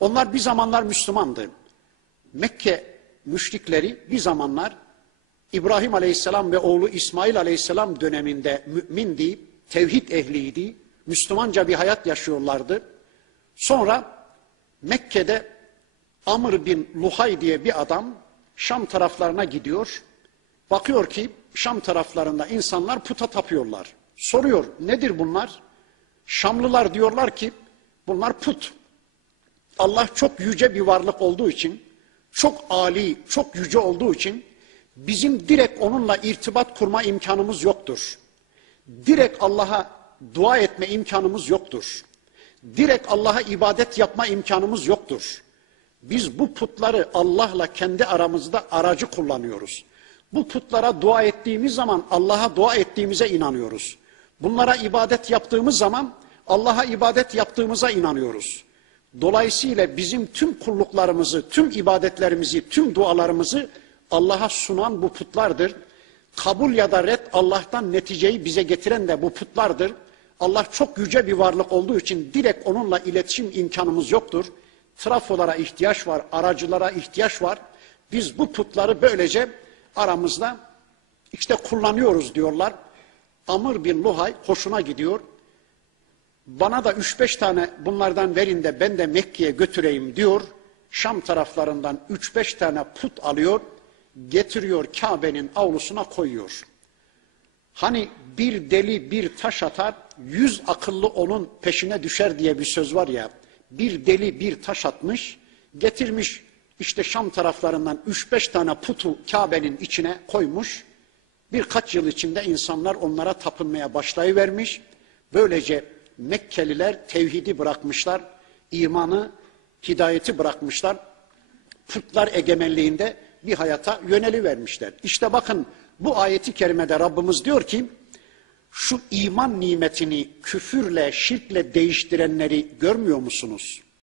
Onlar bir zamanlar Müslümandı. Mekke müşrikleri bir zamanlar İbrahim Aleyhisselam ve oğlu İsmail Aleyhisselam döneminde mümindi, tevhid ehliydi, Müslümanca bir hayat yaşıyorlardı. Sonra Mekke'de Amr bin Luhay diye bir adam Şam taraflarına gidiyor. Bakıyor ki Şam taraflarında insanlar puta tapıyorlar. Soruyor nedir bunlar? Şamlılar diyorlar ki bunlar put. Allah çok yüce bir varlık olduğu için, çok ali, çok yüce olduğu için bizim direkt onunla irtibat kurma imkanımız yoktur. Direkt Allah'a dua etme imkanımız yoktur. Direkt Allah'a ibadet yapma imkanımız yoktur. Biz bu putları Allah'la kendi aramızda aracı kullanıyoruz. Bu putlara dua ettiğimiz zaman Allah'a dua ettiğimize inanıyoruz. Bunlara ibadet yaptığımız zaman Allah'a ibadet yaptığımıza inanıyoruz. Dolayısıyla bizim tüm kulluklarımızı, tüm ibadetlerimizi, tüm dualarımızı Allah'a sunan bu putlardır. Kabul ya da red Allah'tan neticeyi bize getiren de bu putlardır. Allah çok yüce bir varlık olduğu için direkt onunla iletişim imkanımız yoktur. Trafolara ihtiyaç var, aracılara ihtiyaç var. Biz bu putları böylece aramızda işte kullanıyoruz diyorlar. Amr bin Luhay hoşuna gidiyor. Bana da üç beş tane bunlardan verin de ben de Mekke'ye götüreyim diyor. Şam taraflarından üç beş tane put alıyor, getiriyor Kabe'nin avlusuna koyuyor. Hani bir deli bir taş atar, yüz akıllı onun peşine düşer diye bir söz var ya. Bir deli bir taş atmış, getirmiş işte Şam taraflarından üç beş tane putu Kabe'nin içine koymuş. Birkaç yıl içinde insanlar onlara tapınmaya başlayıvermiş. Böylece Mekkeliler tevhidi bırakmışlar, imanı, hidayeti bırakmışlar. Putlar egemenliğinde bir hayata yöneli vermişler. İşte bakın bu ayeti kerimede Rabbimiz diyor ki şu iman nimetini küfürle, şirkle değiştirenleri görmüyor musunuz?